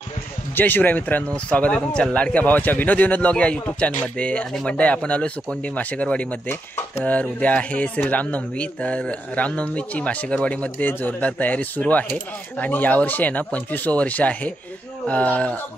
जय शिवराय मित्रांनो, स्वागत आहे तुमच्या लाडक्या भावाच्या विनोद ब्लॉग या यूट्यूब चॅनलमध्ये। आणि मंडळी, आपण आलो सुकोंडी माशेकरवाडीमध्ये। तर उद्या आहे श्री रामनवमी। तर रामनवमीची माशेकरवाडीमध्ये जोरदार तयारी सुरू आहे। आणि यावर्षी आहे ना 25वं वर्ष आहे।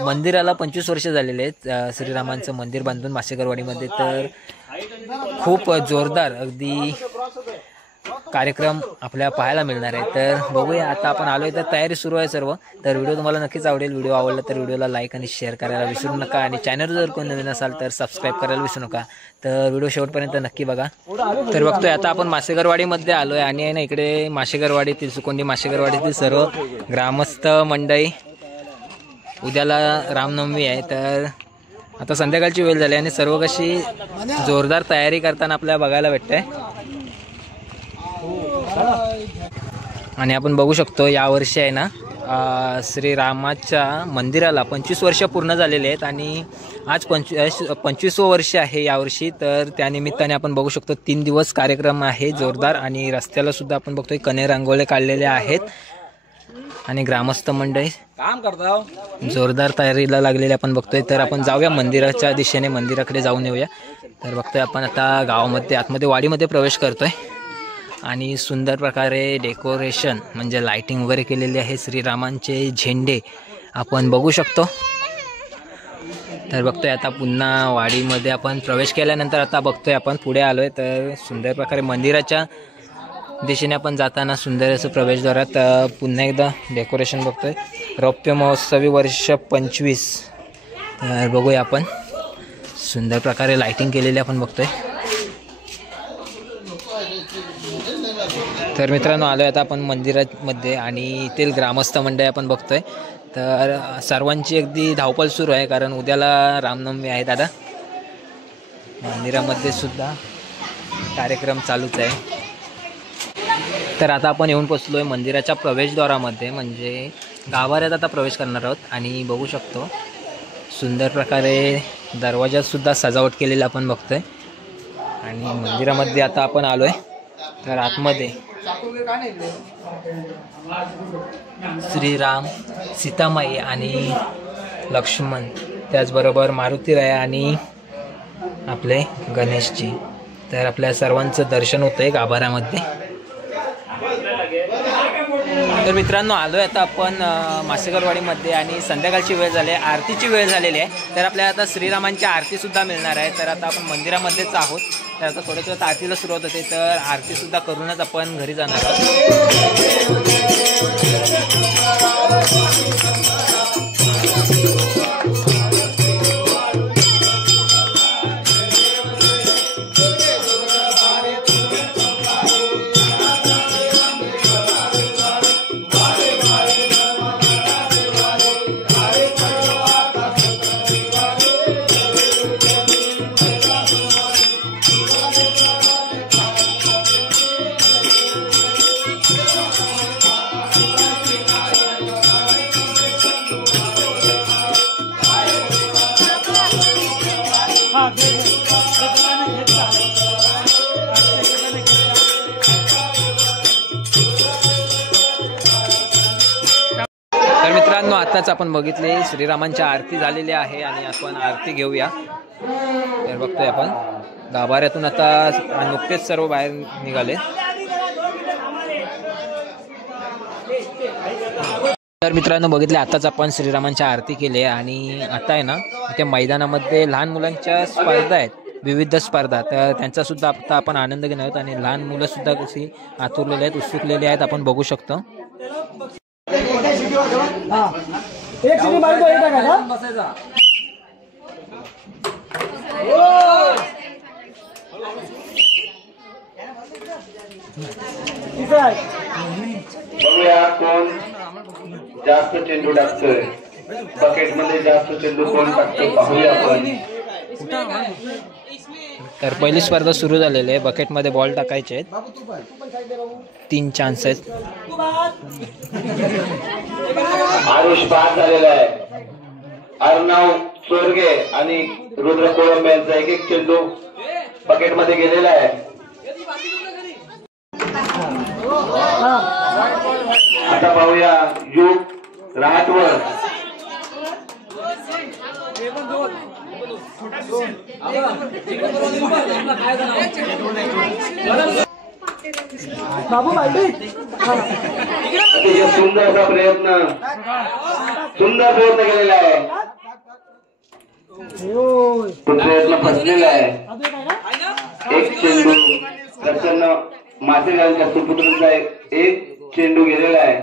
मंदिराला 25 वर्ष झालेले आहेत श्रीरामांचं मंदिर बांधून माशेकरवाडीमध्ये। तर खूप जोरदार अगदी कार्यक्रम आपल्याला पाहायला मिळणार आहे। तर बघूया, आता आपण आलोय तर तयारी सुरू आहे सर्व। तर व्हिडिओ तुम्हाला नक्कीच आवडेल। व्हिडिओ आवडला तर व्हिडिओला लाईक आणि शेअर करायला विसरू नका। आणि चॅनल जर कोण नवीन असाल तर सबस्क्राईब करायला विसरू नका। तर व्हिडिओ शेवटपर्यंत नक्की बघा। तर बघतोय आता आपण माशेकरवाडीमध्ये आलोय आणि आहे ना इकडे माशेकरवाडीतील सुकोंडी माशेकरवाडीतील सर्व ग्रामस्थ मंडळी, उद्याला रामनवमी आहे। तर आता संध्याकाळची वेळ झाली आणि सर्व कशी जोरदार तयारी करताना आपल्याला बघायला भेटते। आणि आपण बघू शकतो यावर्षी आहे ना श्रीरामाच्या मंदिराला 25 वर्ष पूर्ण झालेले आहेत। आणि आज 25वं वर्ष आहे यावर्षी। तर त्यानिमित्ताने आपण बघू शकतो 3 दिवस कार्यक्रम आहे जोरदार। आणि रस्त्याला सुद्धा आपण बघतोय कने रांगोळे काढलेले आहेत आणि ग्रामस्थ मंडळी काम करतात, जोरदार तयारीला लागलेले आपण बघतोय। तर आपण जाऊया मंदिराच्या दिशेने, मंदिराकडे जाऊन येऊया। तर बघतोय आपण आता गावामध्ये आतमध्ये वाडीमध्ये प्रवेश करतोय आणि सुंदर प्रकारे डेकोरेशन म्हणजे लाइटिंग वगैरे केलेली आहे। श्रीरामांचे झेंडे आपण बघू शकतो। तर बघतोय आता पुन्हा वाडीमध्ये आपण प्रवेश केल्यानंतर आता बघतोय आपण पुढे आलोय। तर सुंदर प्रकारे मंदिराच्या दिशेने आपण जाताना सुंदर असं प्रवेशद्वारात पुन्हा एकदा डेकोरेशन बघतोय। रौप्य महोत्सवी वर्ष 25। तर बघूया आपण, सुंदर प्रकारे लाइटिंग केलेली आपण बघतोय। तर मित्रांनो, आलोय आता आपण मंदिरामध्ये आणि येथील ग्रामस्थ मंडळी आपण बघतोय। तर सर्वांची अगदी धावपळ सुरू आहे, कारण उद्याला रामनवमी आहे दादा। मंदिरामध्ये सुद्धा कार्यक्रम चालूच आहे। तर आता आपण येऊन पोचलोय मंदिराच्या प्रवेशद्वारामध्ये, म्हणजे गाभाऱ्यात आता प्रवेश करणार आहोत। आणि बघू शकतो सुंदर प्रकारे दरवाजात सुद्धा सजावट केलेली आपण बघतोय। आणि मंदिरामध्ये आता आपण आलोय। तर आतमध्ये श्रीराम, सीतामाई आणि लक्ष्मण, त्याचबरोबर मारुतीराया आणि आपले गणेशजी, तर आपल्या सर्वांचं दर्शन होतंय गाभाऱ्यामध्ये। तर मित्रांनो, आलोय आता आपण माशेकरवाडीमध्ये आणि संध्याकाळची वेळ झाली आहे, आरतीची वेळ झालेली आहे। तर आपल्याला आता श्रीरामांची आरती सुद्धा मिळणार आहे। तर आता आपण मंदिरामध्येच आहोत। तर आता थोड्याच वेळात आरतीला सुरुवात होते। तर आरती सुद्धा करूनच आपण घरी जाणार आहोत। तर मित्रांनो, आताच आपण बघितले श्रीरामांची आरती झालेली आहे आणि आपण आरती घेऊया। तर बघतोय आपण गाभाऱ्यातून आता नुकतेच सर्व बाहेर निघाले। तर मित्रांनो, बघितले आताच आपण श्रीरामांची आरती केली आहे। आणि आता आहे ना इथे मैदानामध्ये लहान मुलांच्या स्पर्धा आहेत, विविध स्पर्धा। तर त्यांचा सुद्धा आता आपण आनंद घेणार आहोत। आणि लहान मुलं सुद्धा कशी आतुरलेली आहेत, उत्सुकलेली आहेत, आपण बघू शकतो। बघूया कोण जास्त चेंडू टाकतोय, बकेट मध्ये जास्त चेंडू कोण टाकतोय पाहूया आपण। तर पहिली स्पर्धा सुरू झालेली आहे। बकेटमध्ये बॉल टाकायचे आहेत, 3 चान्स आहेत। आरुष बाद झालेला आहे। अर्णव चोरगे आणि रुद्र कोळंबे यांचा एक चेंडू बकेट मध्ये गेलेला आहे। आता पाहूया युग राहतवर अतिशय सुंदर प्रयत्न केलेला आहे. प्रयत्न फसलेला आहे. एक चेंडू प्रसन्न मासेगावच्या सुपुत्रांचा एक चेंडू गेलेला आहे.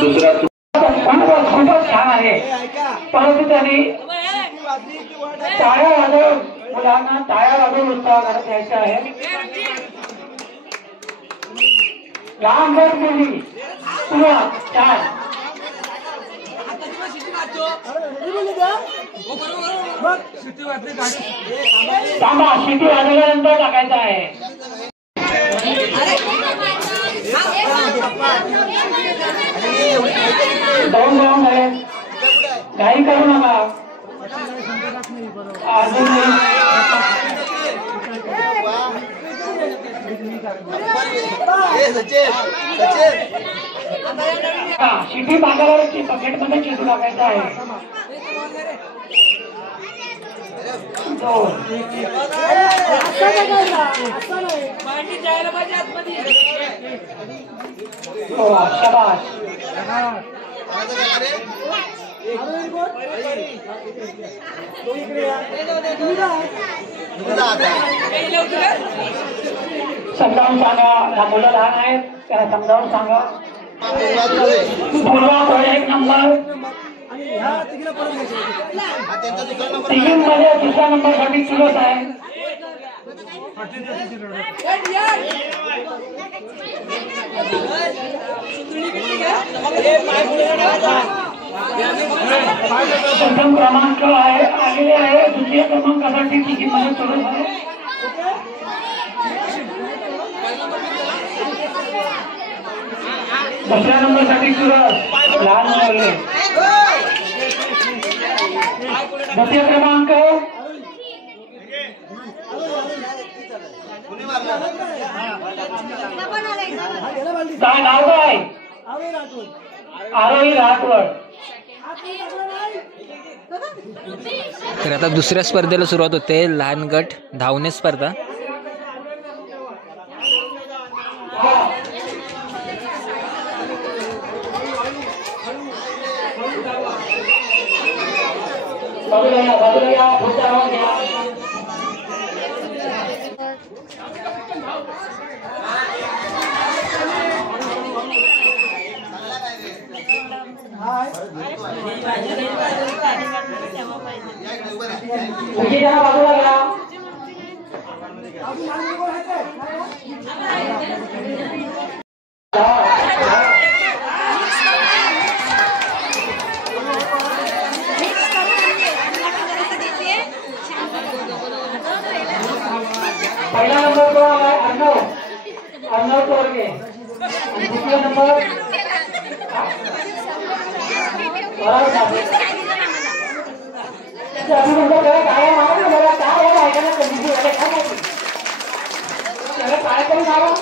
दुसरा खूपच छान आहे, परंतु त्यांनी टाळ्या वाजवून मुलांना टाळ्या वाजवून उत्साह करत द्यायचा आहे. रामगड मुली सुरुवात छान. थांबा, शिटी वाजवल्यानंतर टाकायचं आहे. दोन राऊंड आहे, घाई करू नका. अजून शिटी मागायला पकेट मध्ये चेंडू टाकायचा आहे. शाबास. समजावून सांगा, मुलं लहान आहेत त्याला समजावून सांगा. पूर्वा एक नंबर टीममध्ये दुसऱ्या नंबर साठी सुरत आहे. प्रथम क्रमांक आहे आलेले आहे. द्वितीय क्रमांकासाठी टीममध्ये सुरत आहे. दुसऱ्या नंबर साठी सुरत लहान मुले. द्वितीय क्रमांक काय नाव काय? आरोही राठवड. तर आता दुसऱ्या स्पर्धेला सुरुवात होते. लहान गट धावणे स्पर्धा. बाजूला घ्या. पहिला नंबर तो आहे अर्णव तोरगे. द्वितीय नंबर काय मारा मला काय ऐकायला कमी काय करून जावं.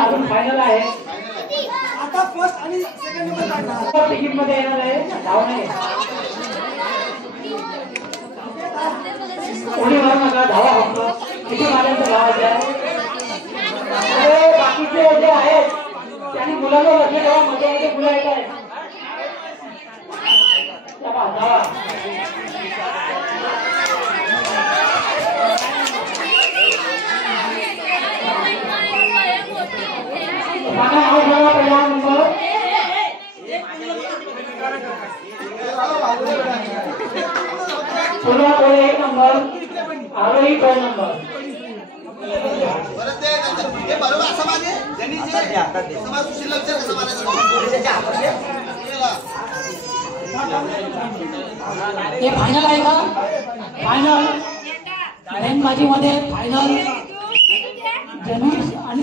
अजून फायनल आहे. आता फर्स्ट आणि सेकंड नंबर टिकीट मध्ये येणार आहे. धाव नाही कोणी मारू नका. धावा फक्त किती मारायचं धावायचं आहे. बाकीचे जे आहेत त्यांनी मुलांना लक्ष ठेवा. मजा येते. मुलं येत आहेत. धावा पहिला नंबर सोला कोळे 1 नंबर, आरोही 2 नंबर. हे फायनल आहे का? फायनल नेमबाजी मध्ये फायनल जनीश आणि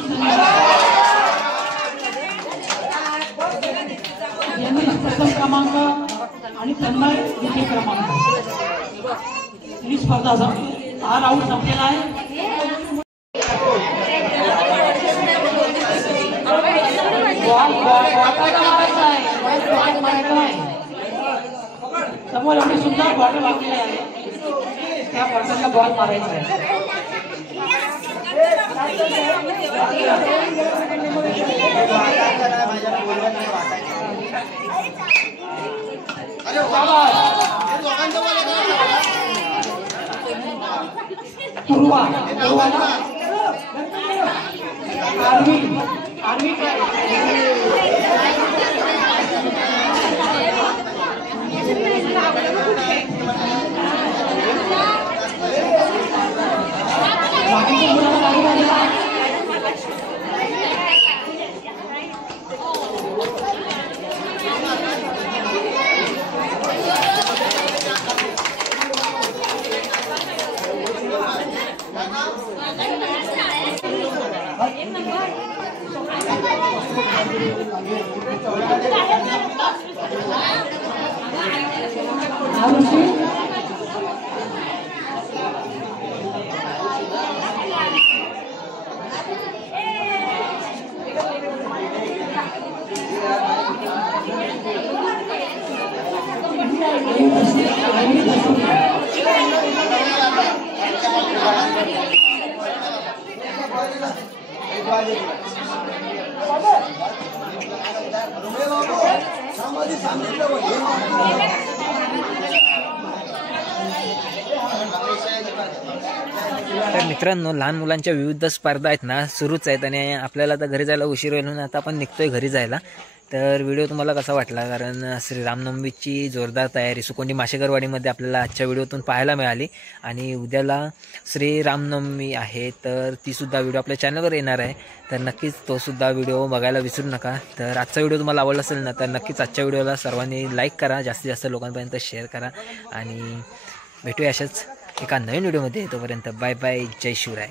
जनीश प्रथम क्रमांक आणि तन्मय द्वितीय क्रमांक ही स्पर्धा संपली. हा राऊंड संपलेला आहे. समोर एवढी सुंदर बॉटल लागलेली आहे, त्या बॉटलला बॉल मारायचा आहे. पूर्वा आर्मी आर्मी तर मित्रांनो, लहान मुलांच्या विविध स्पर्धा आहेत ना, सुरूच आहेत आणि आपल्याला आता घरी जायला उशीर होईल म्हणून आता आपण निघतोय घरी जायला. तर व्हिडिओ तुम्हाला कसा वाटला? कारण श्री रामनवमीची जोरदार तयारी सुकोंडी माशेकरवाडीमध्ये आपल्याला आजच्या व्हिडिओतून पाहायला मिळाली. आणि उद्याला श्री रामनवमी आहे, तर तीसुद्धा व्हिडिओ आपल्या चॅनलवर येणार आहे. तर नक्कीच तोसुद्धा व्हिडिओ बघायला विसरू नका. तर आजचा व्हिडिओ तुम्हाला आवडला असेल ना, तर नक्कीच आजच्या व्हिडिओला सर्वांनी लाईक करा, जास्तीत जास्त लोकांपर्यंत शेअर करा. आणि भेटूया अशाच एका नवीन व्हिडिओमध्ये. तोपर्यंत बाय बाय, जय शिवराय.